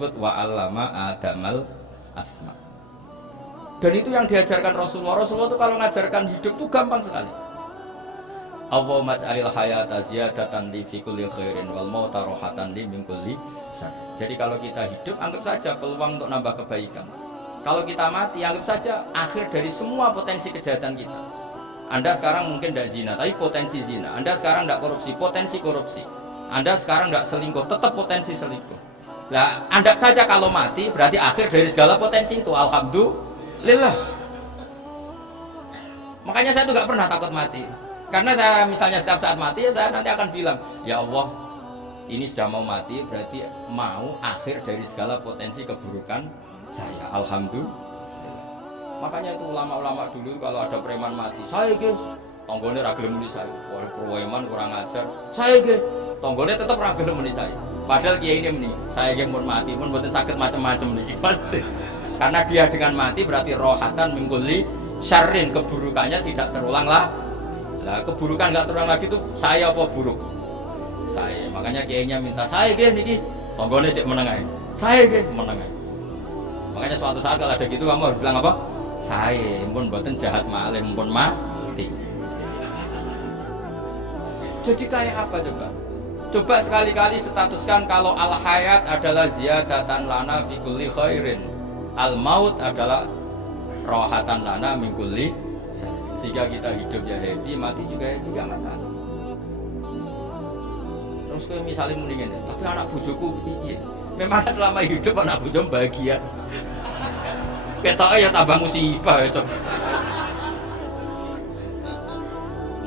disebut wa 'allama Adamal asma. Dan itu yang diajarkan Rasulullah. Rasulullah itu kalau mengajarkan hidup itu gampang sekali. Allahumma ij'alil hayata ziyadatan li fi kulli khairin wal mauta rahatan li min kulli syarr. Jadi kalau kita hidup anggap saja peluang untuk nambah kebaikan. Kalau kita mati anggap saja akhir dari semua potensi kejahatan kita. Anda sekarang mungkin tidak zina, tapi potensi zina. Anda sekarang tidak korupsi, potensi korupsi. Anda sekarang tidak selingkuh, tetap potensi selingkuh. Nah, Anda saja kalau mati berarti akhir dari segala potensi itu. Alhamdulillah. Makanya saya tuh nggak pernah takut mati. Karena saya misalnya setiap saat mati ya saya nanti akan bilang, ya Allah, ini sudah mau mati berarti mau akhir dari segala potensi keburukan saya. Alhamdulillah. Makanya itu ulama-ulama dulu kalau ada preman mati, saya guys, tonggone ra gelem muni saya. Wah, preman kurang ajar. Saya guys, tonggone tetap ra gelem muni saya. Padahal kiai ini muni, saya guys mun mati pun mboten sakit macam-macam niki pasti. Karena dia dengan mati berarti rohatan mingkuli syarrin, keburukannya tidak terulang lah. Lah keburukan nggak terulang lagi itu saya apa buruk? Saya. Makanya kiainya minta saya guys niki, tonggone cek meneng ae. Saya guys meneng ae. Makanya suatu saat kalau ada gitu kamu harus bilang apa? Saya pun buatan jahat malih pun mati. Jadi kayak apa coba? Coba sekali-kali statuskan kalau al hayat adalah ziyadatan lana fi kulli khairin, al maut adalah rohatan lana min kulli, sehingga kita hidup ya happy, mati juga happy, gak masalah. Terus kayak misalnya mendingan, tapi anak bojoku piye? Memang selama hidup anak bojo bahagia. Ketoknya ya tambah musibah ya, coba.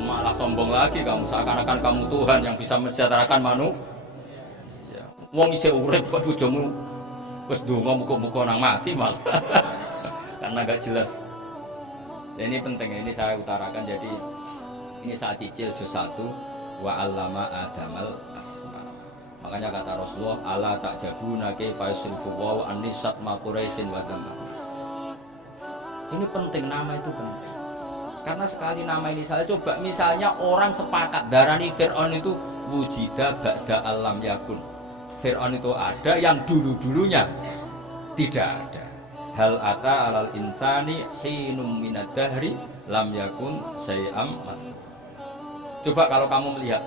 Malah sombong lagi kamu, seakan-akan kamu Tuhan yang bisa mensejahterakan manusia. Wong isih urip kok bojomu wis ndonga muga-muga nang mati malah. Karena gak jelas. Dan ini penting, ini saya utarakan. Jadi ini saat cicil juz 1 wa 'allama Adamal asma. Makanya kata Rasulullah, ala ta'jabuna kaifa yusrifu wa annisat ma quraisin wa dzamba. Ini penting, nama itu penting. Karena sekali nama ini salah, coba misalnya orang sepakat darani Fir'aun itu wujida ba'da alam yakun. Fir'aun itu ada yang dulu-dulunya tidak ada. Hal ata alal insani hinum minad dahri lam yakun syai'am mazkur. Coba kalau kamu melihat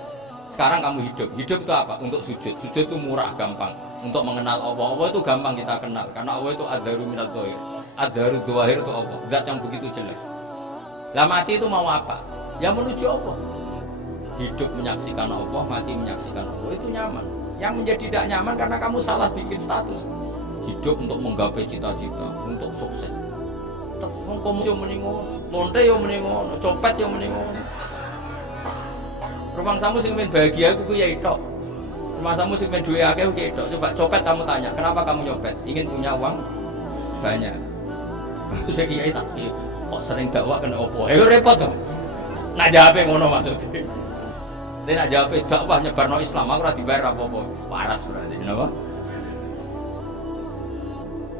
sekarang kamu hidup itu apa? Untuk sujud. Sujud itu murah, gampang. Untuk mengenal Allah. Allah itu gampang kita kenal karena Allah itu adzaru minadz dzahir. Adzaru dzahir itu Allah, zat yang begitu jelas. Lah mati itu mau apa? Ya menuju Allah. Hidup menyaksikan Allah, mati menyaksikan Allah, itu nyaman. Yang menjadi tidak nyaman karena kamu salah bikin status. Hidup untuk menggapai cita-cita, untuk sukses. Kamu yo muni ngono, lonte yo muni ngono, copet yo muni ngono. Rumangsamu sing men bahagia iku ya tok. Rumangsamu sing men duwe akeh ku tok. Coba copet kamu tanya, kenapa kamu nyopet? Ingin punya uang banyak. Terus saya kiai tak kok sering dakwah kena opo? Repot toh. Nak jawabe ngono maksudnya. Dia nak jawabe dakwah nyebarno Islam aku ora dibayar apa-apa. Waras berarti, napa?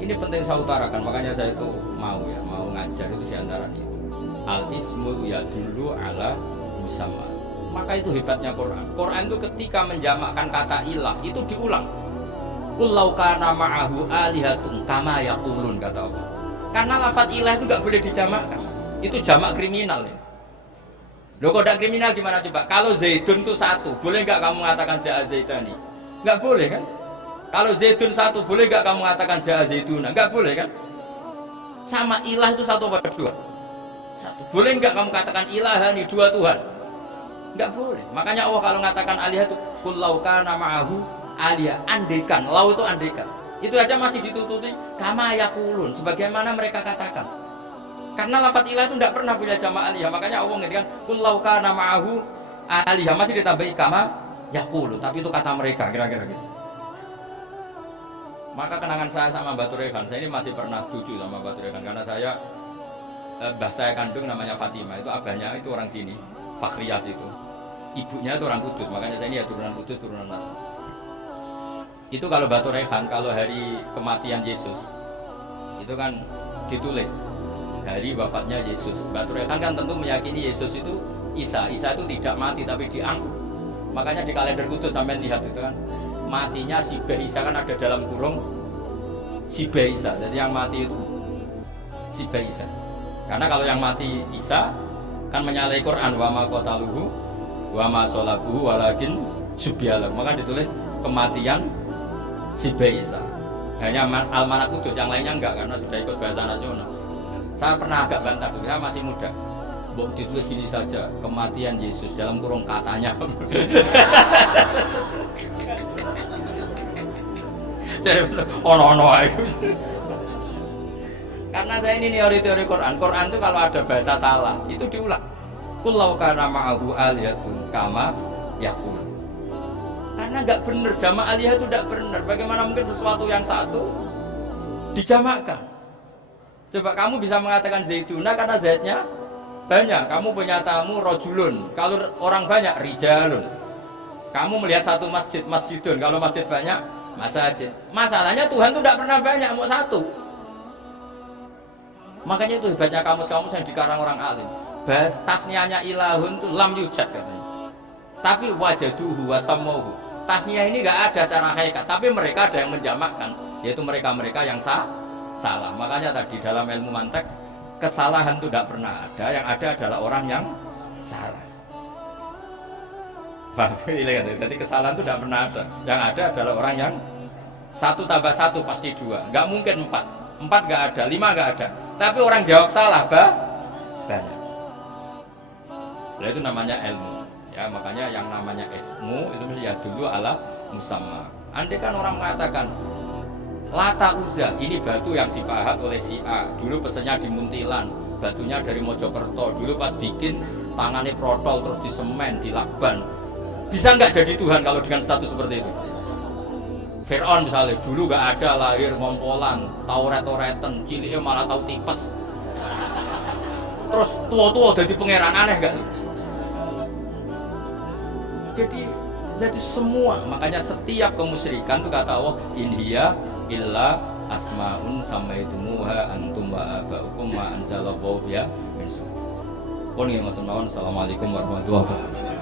Ini penting saya utarakan, makanya saya itu mau ngajar itu diantara itu. Al ismu ya dulu ala musamma. Maka itu hebatnya Quran. Quran itu ketika menjamakkan kata ilah itu diulang. Qul law kana ma'ahu alihatun kama yaqulun, kata Allah. Karena lafaz ilah itu nggak boleh dijamakkan. Itu jamak kriminal ya. Loh kok tidak kriminal gimana coba? Kalau Zaidun itu satu, boleh nggak kamu mengatakan ja'a Zaidani? Nggak boleh kan? Kalau Zaidun satu, boleh nggak kamu mengatakan ja'a Zaiduna? Nggak boleh kan? Sama ilah itu satu apa dua? Satu. Boleh nggak kamu katakan ilahani, dua Tuhan? Nggak boleh. Makanya Allah kalau mengatakan alihah itu qul law kana ma'ahu alihah, andekan. Lau itu andekan. Itu aja masih ditututi kama yakulun, sebagaimana mereka katakan. Karena lafaz ilah itu tidak pernah punya jamak alihah. Makanya Allah mengatakan qul law kana ma'ahu alihah, masih ditambahi kama yakulun, tapi itu kata mereka, kira-kira gitu. Maka kenangan saya sama Mbak Turehan, saya ini masih pernah cucu sama Mbak Turehan karena saya mbah saya kandung namanya Fatimah, itu abahnya itu orang sini, Fakhriyas itu. Ibunya itu orang Kudus, makanya saya ini ya turunan Kudus, turunan Nasr. Itu kalau Batu Rehan, kalau hari kematian Yesus itu kan ditulis hari wafatnya Yesus. Batu Rehan kan tentu meyakini Yesus itu Isa itu tidak mati tapi diangkut. Makanya di kalender Kudus sampai lihat itu kan matinya si Isa kan ada dalam kurung Siba Isa. Jadi yang mati itu Siba Isa. Karena kalau yang mati Isa kan menyalahi Quran, wa ma qataluhu wa ma shalabuhu walakin subyalah. Maka ditulis kematian Siba Isa. Hanya Almanak Kudus, yang lainnya enggak karena sudah ikut bahasa nasional. Saya pernah agak bantah dulu, saya masih muda. Bok ditulis gini saja, kematian Yesus dalam kurung katanya. Jadi ono-ono itu. Karena saya ini teori Quran. Quran itu kalau ada bahasa salah, itu diulang. Kullau kana ma'ahu aliyatun kama yaqul. Karena enggak benar, jamak aliyah itu enggak benar. Bagaimana mungkin sesuatu yang satu dijamakkan? Coba kamu bisa mengatakan zaituna karena zaitnya banyak. Kamu punya tamu rojulun. Kalau orang banyak rijalun. Kamu melihat satu masjid, masjidun. Kalau masjid banyak, masjid. Masalahnya Tuhan itu tidak pernah banyak, mau satu. Makanya itu hebatnya kamus-kamus yang dikarang orang alim. Tasniahnya ilahun itu lam yujad katanya. Tapi wajaduhu wasammuhu. Tasniah ini nggak ada secara hakikat, tapi mereka ada yang menjamakkan, yaitu mereka-mereka yang salah. Makanya tadi dalam ilmu mantek, kesalahan itu tidak pernah ada, yang ada adalah orang yang salah. Jadi kesalahan itu tidak pernah ada, yang ada adalah orang yang 1 tambah 1 pasti 2, nggak mungkin 4 nggak ada, 5 nggak ada, tapi orang jawab salah banyak. Nah, itu namanya ilmu. Ya, makanya yang namanya ismu itu mesti ya dulu ala musamma. Andai kan orang mengatakan Lata Uzza, ini batu yang dipahat oleh si A. Dulu pesennya di Muntilan, batunya dari Mojokerto. Dulu pas bikin tangannya protol terus di semen, di lakban. Bisa nggak jadi Tuhan kalau dengan status seperti itu? Fir'aun misalnya, dulu nggak ada, lahir ngompolan, tauret-tauretan, ciliknya malah tahu tipes. Terus tua-tua jadi pangeran, aneh nggak? Jadi semua, makanya setiap kemusyrikan itu kata Allah, in hiya illa asmaun samaitumuha antum wa abaukum ma anzalallahu biha min sultan. Assalamualaikum warahmatullahi wabarakatuh.